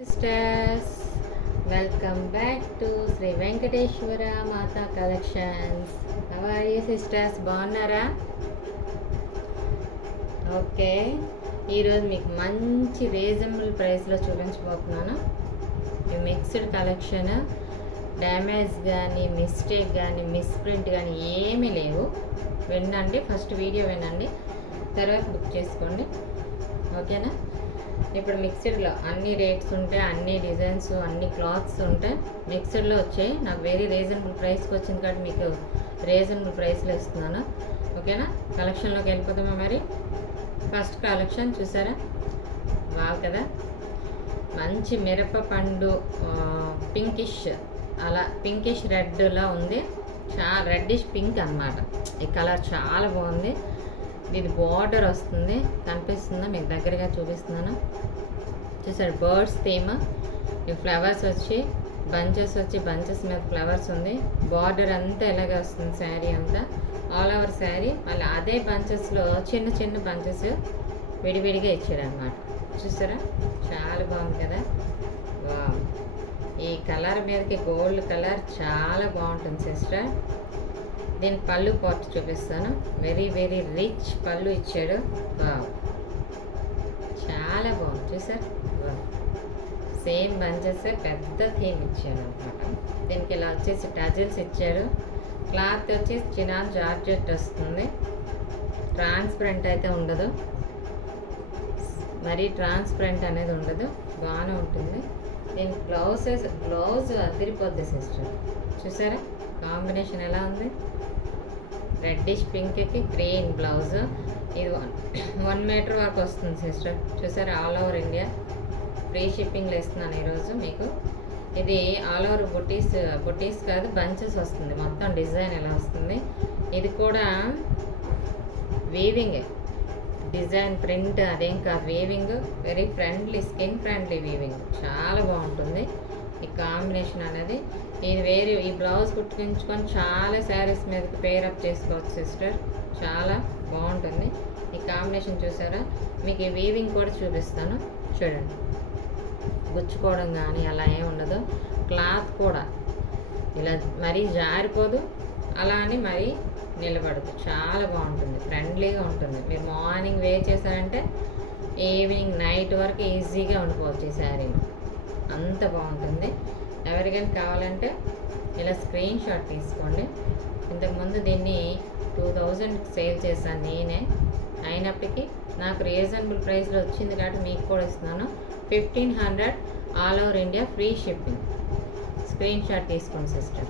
Sisters, welcome back to Shri Venkateshwara Mata collections. How are you sisters? బాగున్నారా? Okay, ఈరోజు మీకు మంచి రీజనబుల్ ప్రైస్లో చూపించబోతున్నాను. ఈ మిక్స్డ్ కలెక్షన్, డ్యామేజ్ కానీ మిస్టేక్ కానీ మిస్ప్రింట్ కానీ ఏమీ లేవు. వినండి, ఫస్ట్ వీడియో వినండి, తర్వాత బుక్ చేసుకోండి. ఓకేనా? ఇప్పుడు మిక్స్డ్లో అన్ని రేట్స్ ఉంటాయి, అన్ని డిజైన్స్, అన్ని క్లాత్స్ ఉంటాయి. మిక్స్డ్లో వచ్చాయి. నాకు వెరీ రీజనబుల్ ప్రైస్కి వచ్చింది కాబట్టి మీకు రీజనబుల్ ప్రైస్లో ఇస్తున్నాను. ఓకేనా? కలెక్షన్లోకి వెళ్ళిపోతామా? మరి ఫస్ట్ కలెక్షన్ చూసారా? బాగా కదా, మంచి మిరప పండు పింకిష్, అలా పింకిష్ రెడ్లా ఉంది. చాలా రెడ్డిష్ పింక్ అన్నమాట. ఈ కలర్ చాలా బాగుంది. ఇది బార్డర్ వస్తుంది, కనిపిస్తుందా? మీకు దగ్గరగా చూపిస్తున్నాను. చూసారు? Birds theme. ఈ ఫ్లవర్స్ వచ్చి బంచెస్ మీద ఫ్లవర్స్ ఉంది. బార్డర్ అంతా ఇలాగే వస్తుంది, శారీ అంతా ఆల్ ఓవర్ శారీ. మళ్ళీ అదే బంచెస్లో చిన్న చిన్న బంచెస్ విడివిడిగా ఇచ్చాడు అనమాట. చూసారా? చాలా బాగుంది కదా. వావ్, ఈ కలర్ మీదకి గోల్డ్ కలర్ చాలా బాగుంటుంది సిస్టర్. దీని పళ్ళు పార్ట్ చూపిస్తాను. వెరీ వెరీ రిచ్ పళ్ళు ఇచ్చాడు. వావ్, చాలా బాగుంది. చూసారు? సేమ్ బంచెస్, పెద్ద థీమ్ ఇచ్చాడు అనమాట. దీనికి ఇలా వచ్చేసి టజిల్స్ ఇచ్చాడు. క్లాత్ వచ్చేసి చినాన్ జార్జెట్ వస్తుంది. ట్రాన్స్పరెంట్ అయితే ఉండదు, మరీ ట్రాన్స్పరెంట్ అనేది ఉండదు, బాగానే ఉంటుంది. దీనికి బ్లౌజ్ అదిరిపోద్ది సిస్టర్. చూసారా కాంబినేషన్ ఎలా ఉంది? రెడ్డిష్ పింక్కి గ్రీన్ బ్లౌజ్. ఇది 1 మీటర్ వరకు వస్తుంది సిస్టర్. చూసారా? ఆల్ ఓవర్ ఇండియా ఫ్రీ షిప్పింగ్లో ఇస్తున్నాను ఈరోజు మీకు. ఇది ఆల్ ఓవర్ బుటీస్ కాదు, బంచెస్ వస్తుంది. మొత్తం డిజైన్ ఎలా వస్తుంది. ఇది కూడా వీవింగ్ డిజైన్, ప్రింట్ అదేం కాదు, weaving. Very friendly, skin friendly weaving. చాలా బాగుంటుంది ఈ కాంబినేషన్ అనేది. ఇది ఈ బ్లౌజ్ కుట్టించుకొని చాలా శారీస్ మీదకి పేరప్ చేసుకోవచ్చు సిస్టర్. చాలా బాగుంటుంది ఈ కాంబినేషన్. చూసారా? మీకు ఈ వీవింగ్ కూడా చూపిస్తాను, చూడండి. గుచ్చుకోవడం కానీ అలా ఏమి ఉండదు. క్లాత్ కూడా ఇలా మరీ జారిపోదు, అలా అని మరీ నిలబడదు. చాలా బాగుంటుంది, ఫ్రెండ్లీగా ఉంటుంది. మీరు మార్నింగ్ వేర్ చేశారంటే ఈవినింగ్ నైట్ వరకు ఈజీగా ఉండిపోవచ్చు ఈ శారీని. అంత బాగుంటుంది. ఎవరికైనా కావాలంటే ఇలా స్క్రీన్ షాట్ తీసుకోండి. ఇంతకుముందు దీన్ని 2000 సేల్ చేశాను నేనే. అయినప్పటికీ నాకు రీజనబుల్ ప్రైస్లో వచ్చింది కాబట్టి మీకు కూడా ఇస్తున్నాను. 1500 all over India free shipping. Screen shot తీసుకోండి sister.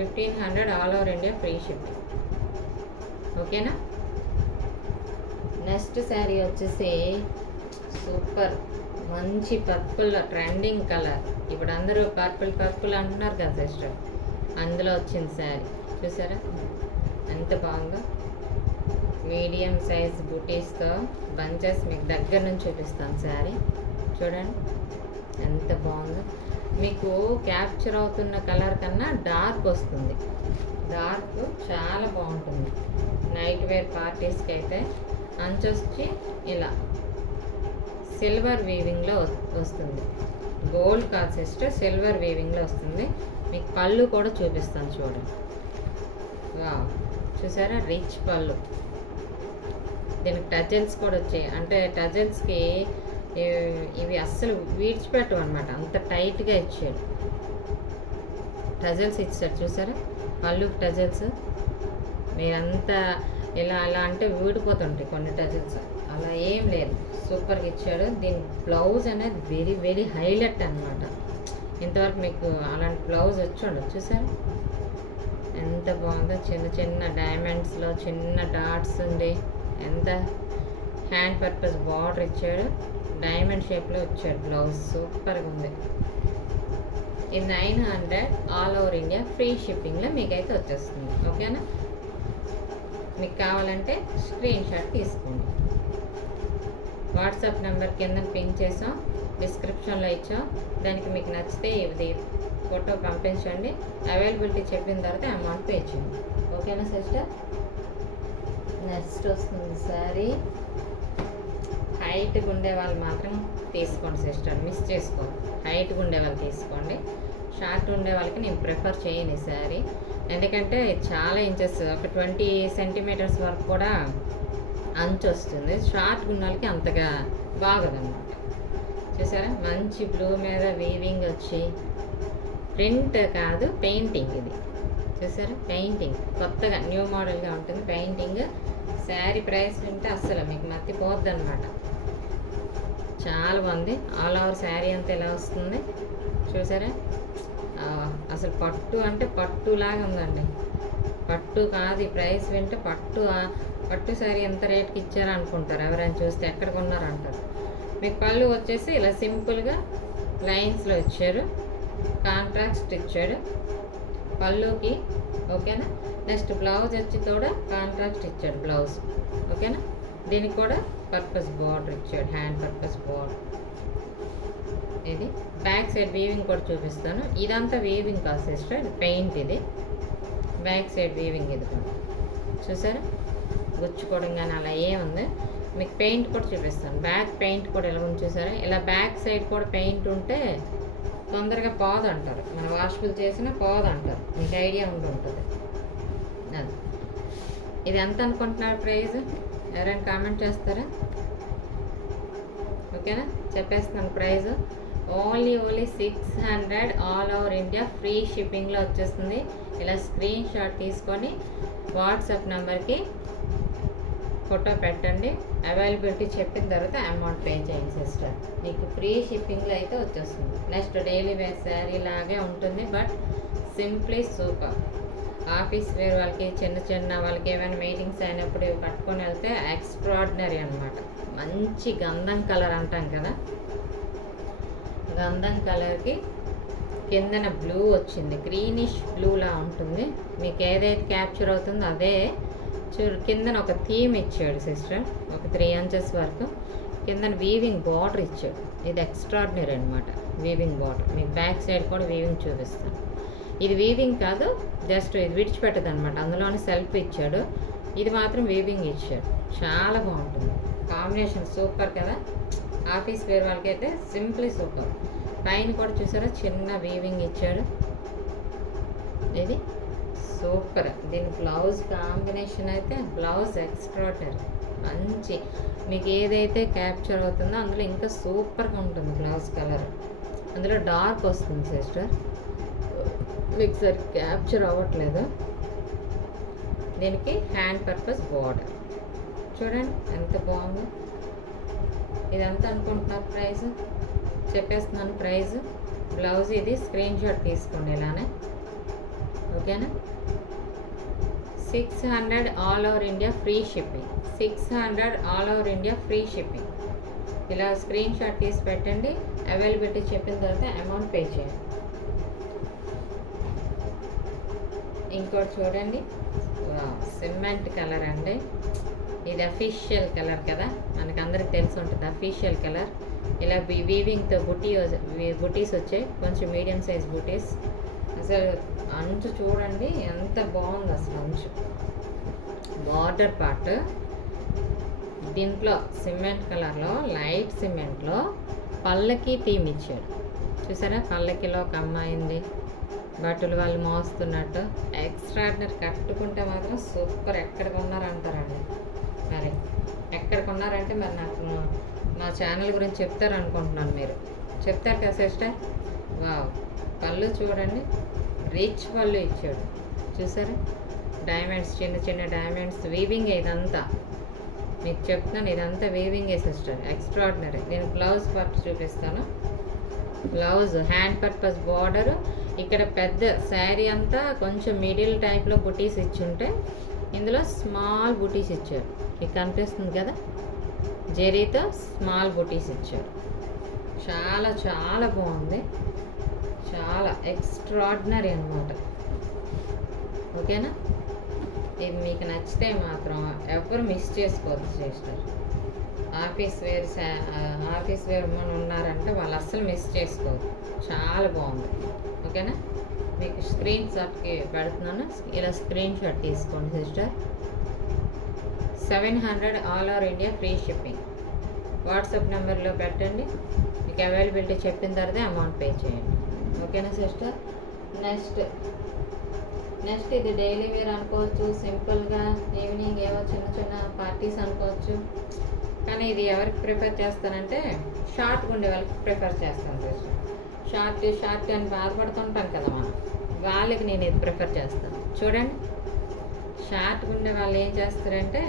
1500 all over India free shipping. ఓకేనా? నెక్స్ట్ శారీ వచ్చేసి సూపర్ మంచి పర్పుల్, ట్రెండింగ్ కలర్. ఇప్పుడు అందరూ పర్పుల్ అంటున్నారు కదా సిస్టర్, అందులో వచ్చింది శారీ. చూసారా ఎంత బాగుందో? మీడియం సైజ్ బూటీస్తో బంచెస్. మీకు దగ్గర నుంచి చూపిస్తాను శారీ. చూడండి ఎంత బాగుందో. మీకు క్యాప్చర్ అవుతున్న కలర్ కన్నా డార్క్ వస్తుంది. డార్క్ చాలా బాగుంటుంది నైట్ వేర్ పార్టీస్కి అయితే. అంచొచ్చి ఇలా సిల్వర్ వీవింగ్లో వస్తుంది. గోల్డ్ కాదు సిస్టర్, సిల్వర్ వీవింగ్లో వస్తుంది. మీకు పళ్ళు కూడా చూపిస్తాను చూడండి. వావ్, చూసారా? రిచ్ పళ్ళు. దీనికి టజిల్స్ కూడా వచ్చాయి. అంటే టజిల్స్కి ఇవి అస్సలు విడిచిపెట్టవు అనమాట, అంత టైట్గా ఇచ్చాడు. టజిల్స్ ఇచ్చాడు. చూసారా? పళ్ళుకి టజిల్స్. మీరంతా ఇలా అలా అంటే ఊడిపోతుంటాయి కొన్ని టజిల్స్, అలా ఏం లేదు, సూపర్గా ఇచ్చాడు. దీని బ్లౌజ్ అనేది వెరీ వెరీ హైలైట్ అనమాట. ఇంతవరకు మీకు అలాంటి బ్లౌజ్ వచ్చి ఉండదు. చూసారా ఎంత బాగుందో? చిన్న చిన్న డైమండ్స్లో చిన్న డాట్స్ ఉంది. ఎంత హ్యాండ్ పర్పస్ బార్డర్ ఇచ్చాడు, డైమండ్ షేప్లో వచ్చాడు బ్లౌజ్. సూపర్గా ఉంది. ఇది 900 ఆల్ ఓవర్ ఇండియా ఫ్రీ షిప్పింగ్లో మీకైతే వచ్చేస్తుంది. ఓకేనా? మీకు కావాలంటే స్క్రీన్ షాట్ తీసుకోండి. వాట్సాప్ నెంబర్ కింద పిన్ చేసాం, డిస్క్రిప్షన్లో ఇచ్చాం. దానికి మీకు నచ్చితే ఇది ఫోటో పంపించండి. అవైలబిలిటీ చెప్పిన తర్వాత అమౌంట్ పే చేయండి. ఓకేనా సిస్టర్? నెక్స్ట్ వస్తుంది శారీ హైట్గా ఉండే వాళ్ళు మాత్రం తీసుకోండి సిస్టర్, మిస్ చేసుకోండి. హైట్గా ఉండే వాళ్ళు తీసుకోండి. షార్ట్ ఉండే వాళ్ళకి నేను ప్రిఫర్ చేయను ఈ శారీ, ఎందుకంటే చాలా ఇంచెస్, ఒక 20 సెంటీమీటర్స్ వరకు కూడా అంచు వస్తుంది. షార్ట్ ఉన్న వాళ్ళకి అంతగా బాగోదన్నమాట. చూసారా, మంచి బ్లూ మీద వీవింగ్ వచ్చి, ప్రింట్ కాదు పెయింటింగ్ ఇది. చూసారా, పెయింటింగ్ కొత్తగా న్యూ మోడల్గా ఉంటుంది పెయింటింగ్. శారీ ప్రైస్ వింటే అస్సలు మీకు మర్చిపోద్ది అనమాట. చాలా బాగుంది. ఆల్ ఓవర్ శారీ అంతా ఇలా వస్తుంది. చూసారా, అసలు పట్టు అంటే పట్టులాగా ఉందండి. పట్టు కాదు, ఈ ప్రైస్ వింటే పట్టు శారీ ఎంత రేట్కి ఇచ్చారో అనుకుంటారు. ఎవరైనా చూస్తే ఎక్కడ కొన్నారు అంటారు. మీకు పళ్ళు వచ్చేసి ఇలా సింపుల్గా లైన్స్లో ఇచ్చారు, కాంట్రాస్ట్ ఇచ్చాడు పళ్ళుకి. ఓకేనా, నెక్స్ట్ బ్లౌజ్ వచ్చి కూడా కాంట్రాస్ట్ ఇచ్చాడు బ్లౌజ్. ఓకేనా, దీనికి కూడా పర్పస్ బార్డర్ ఇచ్చాడు, హ్యాండ్ పర్పస్ బార్డర్. ఇది బ్యాక్ సైడ్ వీవింగ్ కూడా చూపిస్తాను. ఇదంతా వీవింగ్ కాదు సిస్టర్, ఇది పెయింట్. ఇది బ్యాక్ సైడ్ వీవింగ్. ఇది కూడా చూసారా, గుచ్చుకోవడం కానీ అలా ఏముంది. మీకు పెయింట్ కూడా చూపిస్తాను. బ్యాక్ పెయింట్ కూడా ఎలా ఉంది చూసారా. ఇలా బ్యాక్ సైడ్ కూడా పెయింట్ ఉంటే తొందరగా పోదు అంటారు, మన వాష్బుల్ చేసినా పోదు అంటారు. మీకు ఐడియా ఉంటుంది అది. ఇది ఎంత అనుకుంటున్నారు ప్రైస్? ఎవరైనా కామెంట్ చేస్తారా? ఓకేనా, చెప్పేస్తున్నాను price. Only 600 all over India, free షిప్పింగ్లో వచ్చేస్తుంది. ఇలా స్క్రీన్ షాట్ తీసుకొని వాట్సాప్ నెంబర్కి ఫోటో పెట్టండి. అవైలబిలిటీ చెప్పిన తర్వాత అమౌంట్ పే చేయండి సిస్టర్, మీకు ఫ్రీ షిప్పింగ్లో అయితే వచ్చేస్తుంది. నెక్స్ట్ డైలీ వేర్ శారీ లాగే ఉంటుంది, but simply super. Office wear వాళ్ళకి, చిన్న వాళ్ళకి ఏమైనా మీటింగ్స్ అయినప్పుడు కట్టుకొని వెళ్తే ఎక్స్ట్రాడినరీ అనమాట. మంచి గంధం కలర్ అంటాం కదా, గంధం కలర్కి కిందన బ్లూ వచ్చింది, గ్రీనిష్ బ్లూలా ఉంటుంది. మీకు ఏదైతే క్యాప్చర్ అవుతుందో అదే. కిందన ఒక థీమ్ ఇచ్చాడు సిస్టర్, ఒక 3 inches వరకు కిందన వీవింగ్ బార్డర్ ఇచ్చాడు. ఇది ఎక్స్ట్రాడినరీ అనమాట వీవింగ్ బార్డర్. మీకు బ్యాక్ సైడ్ కూడా వీవింగ్ చూపిస్తాను. ఇది వీవింగ్ కాదు, జస్ట్ ఇది విడిచిపెట్టదు అనమాట. అందులోనే సెల్ఫ్ ఇచ్చాడు, ఇది మాత్రం వీవింగ్ ఇచ్చాడు. చాలా బాగుంటుంది కాంబినేషన్, సూపర్ కదా. ఆఫీస్ వేర్ వాళ్ళకి అయితే సింప్లీ సూపర్. పైన కూడా చూసారా చిన్న వీవింగ్ ఇచ్చాడు. ఇది సూపర్. దీని బ్లౌజ్ కాంబినేషన్ అయితే బ్లౌజ్ ఎక్స్ట్రాడినరీ, మంచి. మీకు ఏదైతే క్యాప్చర్ అవుతుందో అందులో ఇంకా సూపర్గా ఉంటుంది బ్లౌజ్ కలర్. అందులో డార్క్ వస్తుంది సిస్టర్, మీకు సరి క్యాప్చర్ అవ్వట్లేదు. దీనికి హ్యాండ్ పర్పస్ బార్డర్ చూడండి ఎంత బాగుందో. ఇదంతా అనుకుంటున్నారు ప్రైస్, చెప్పేస్తున్నాను ప్రైస్. బ్లౌజ్ ఇది స్క్రీన్ షాట్ తీసుకోండి ఇలానే. ఓకేనా, 600 all over India free shipping. 600 all over India free shipping. ఇలా స్క్రీన్ షాట్ తీసి పెట్టండి. అవైలబిలిటీ చెప్పిన తర్వాత అమౌంట్ పే చేయండి. ఇంకోటి చూడండి, సిమెంట్ కలర్ అండి. ఇది అఫీషియల్ కలర్ కదా, మనకు అందరికి తెలిసి ఉంటుంది అఫీషియల్ కలర్. ఇలా వీవింగ్తో బుటీస్ వచ్చాయి, కొంచెం మీడియం సైజ్ బుటీస్. అసలు అంచు చూడండి ఎంత బాగుంది అసలు. అంచు బార్డర్ పార్ట్ దీంట్లో సిమెంట్ కలర్లో, లైట్ సిమెంట్లో పల్లకి థీమ్ ఇచ్చాడు. చూసారా, పల్లకిలో ఒక అమ్మాయింది, బట్టలు వాళ్ళు మోస్తున్నట్టు. ఎక్స్ట్రాడినరీ. కట్టుకుంటే మాత్రం సూపర్. ఎక్కడ కొన్నారంటారండి, మరి ఎక్కడ కొన్నారంటే మరి నాకు మా ఛానల్ గురించి చెప్తారు అనుకుంటున్నాను. మీరు చెప్తారు కదా సిస్టర్. వావ్, పళ్ళు చూడండి, రిచ్ పళ్ళు ఇచ్చాడు. చూసారా, డైమండ్స్, చిన్న డైమండ్స్ వీవింగ్. ఇదంతా మీకు చెప్తున్నాను, ఇదంతా వీవింగే సిస్టర్, ఎక్స్ట్రాడినరీ. నేను బ్లౌజ్ పార్ట్ చూపిస్తాను. Blouse hand purpose border. ఇక్కడ పెద్ద శారీ అంతా కొంచెం మిడిల్ టైప్లో బుటీస్ ఇచ్చుంటే ఇందులో స్మాల్ బుటీస్ ఇచ్చారు. మీకు కనిపిస్తుంది కదా, జెరీతో స్మాల్ బుటీస్ ఇచ్చారు. చాలా చాలా బాగుంది, చాలా ఎక్స్ట్రాడినరీ అనమాట. ఓకేనా, ఇది మీకు నచ్చితే మాత్రం ఎవరు మిస్ చేసుకోవద్దు సిస్టర్. ఆఫీస్ వేర్ ఉన్నారంటే వాళ్ళు అస్సలు మిస్ చేసుకోవద్దు. చాలా బాగుంది. ఓకేనా, మీకు స్క్రీన్ షాట్కి పెడుతున్నాను. ఇలా స్క్రీన్ షాట్ తీసుకోండి sister. 700 all over India free shipping. WhatsApp నెంబర్లో పెట్టండి. మీకు అవైలబిలిటీ చెప్పిన తర్వాత అమౌంట్ పే చేయండి. ఓకేనా సిస్టర్? నెక్స్ట్ ఇది డైలీ వేర్ అనుకోవచ్చు, సింపుల్గా ఈవినింగ్ ఏవో చిన్న చిన్న పార్టీస్ అనుకోవచ్చు. కానీ ఇది ఎవరికి ప్రిఫర్ చేస్తానంటే షార్ట్గా ఉండే వాళ్ళకి ప్రిఫర్ చేస్తాను సిస్టర్. షార్ట్ అని బాధపడుతుంటాం కదా మనం, వాళ్ళకి నేను ఇది ప్రిఫర్ చేస్తాను. చూడండి, షార్ట్గా ఉండే వాళ్ళు ఏం చేస్తారంటే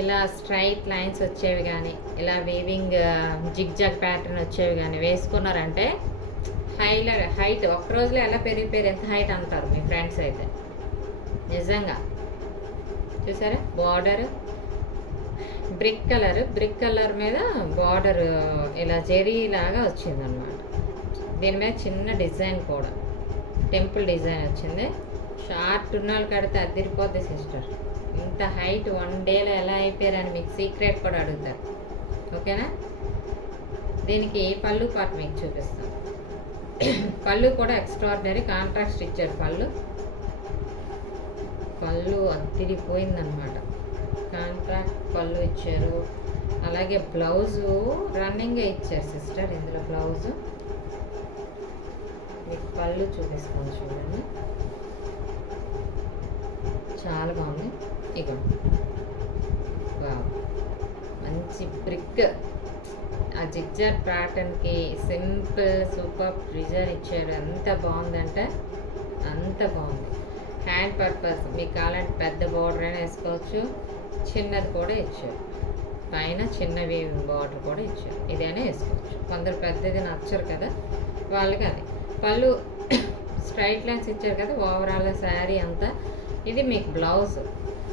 ఇలా స్ట్రైట్ లైన్స్ వచ్చేవి కానీ, ఇలా వీవింగ్ జిగ్జాగ్ ప్యాటర్న్ వచ్చేవి కానీ వేసుకున్నారంటే హైట్ ఒక్క రోజులో ఎలా పెరిగిపోయారు, ఎంత హైట్ అంటారు మీ ఫ్రెండ్స్ అయితే. నిజంగా చూసారా, బార్డర్ బ్రిక్ కలర్ మీద బార్డర్ ఇలా జెరీ లాగా వచ్చిందనమాట. దీని మీద చిన్న డిజైన్ కూడా టెంపుల్ డిజైన్ వచ్చింది. షార్ట్ ఉన్న వాళ్ళు కడితే అదిరిపోద్ది సిస్టర్. ఇంత హైట్ 1 డేలో ఎలా అయిపోయారని మీకు సీక్రెట్ కూడా అడుగుతారు. ఓకేనా? దీనికి పళ్ళు పార్ట్ మీకు చూపిస్తాను. పళ్ళు కూడా ఎక్స్ట్రాడినరీ కాంట్రాస్ట్ ఇచ్చారు. పళ్ళు అదిరిపోయిందనమాట. కాంట్రాక్ట్ పళ్ళు ఇచ్చారు. అలాగే బ్లౌజు రన్నింగే ఇచ్చారు సిస్టర్. ఇందులో బ్లౌజు మీకు పళ్ళు చూపిస్తాను చూడండి, చాలా బాగుంది. ఇక మంచి బ్రిక్ ఆ జిగ్జాగ్ ప్యాటర్న్కి సింపుల్ సూపర్ డిజైన్ ఇచ్చారు. ఎంత బాగుందంటే అంత బాగుంది. హ్యాండ్ పర్పస్ మీకు కావాలంటే పెద్ద బార్డర్ అయినా వేసుకోవచ్చు, చిన్నది కూడా ఇచ్చారు. పైన చిన్న వీవింగ్ బార్డర్ కూడా ఇచ్చారు. ఇదైనా వేసుకోవచ్చు. కొందరు పెద్దది నచ్చరు కదా, వాళ్ళకి అది. పళ్ళు స్ట్రైట్ లైన్స్ ఇచ్చారు కదా ఓవరాల్ శారీ అంతా. ఇది మీకు బ్లౌజ్,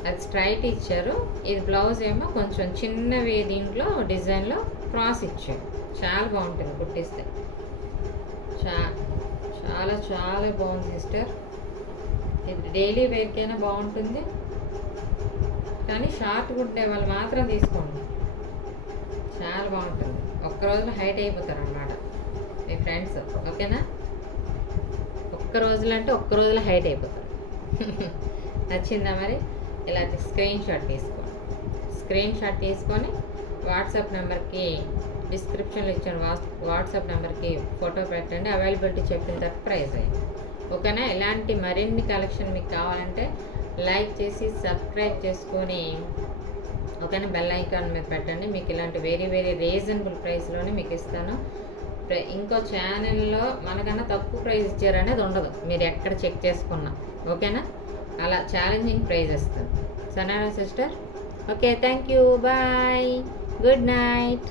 అది స్ట్రైట్ ఇచ్చారు. ఇది బ్లౌజ్ ఏమో కొంచెం చిన్నవి దీంట్లో డిజైన్లో క్రాస్ ఇచ్చారు. చాలా బాగుంటుంది కుట్టిస్తే. చాలా చాలా బాగుంది సిస్టర్. ఇది డైలీ వేర్కైనా బాగుంటుంది, కానీ షార్ట్ కుట్టే వాళ్ళు మాత్రం తీసుకోండి. చాలా బాగుంటుంది. ఒక్క రోజులో హైట్ అయిపోతారు అన్నమాట మీ ఫ్రెండ్స్. ఓకేనా? ఒక్క రోజులో హైట్ అయిపోతారు. నచ్చిందా మరి? ఇలా స్క్రీన్ షాట్ తీసుకొని వాట్సాప్ నెంబర్కి డిస్క్రిప్షన్లో ఇచ్చిన వాట్సాప్ నెంబర్కి ఫోటో పెట్టండి. అవైలబిలిటీ చెప్పిన తర్వాత ప్రైస్ అయ్యింది. ఓకేనా? ఇలాంటి మరిన్ని కలెక్షన్ మీకు కావాలంటే లైక్ చేసి సబ్స్క్రైబ్ చేసుకొని ఓకేనా బెల్ ఐకాన్ మీద పెట్టండి. మీకు ఇలాంటి వెరీ వెరీ రీజనబుల్ ప్రైస్లోనే మీకు ఇస్తాను. ఇంకో ఛానల్లో మనకన్నా తక్కువ ప్రైస్ ఇచ్చారనేది ఉండదు, మీరు ఎక్కడ చెక్ చేసుకున్నా. ఓకేనా? అలా ఛాలెంజింగ్ ప్రైజ్ ఇస్తాను. సరేనా sister? Okay, thank you, bye, good night.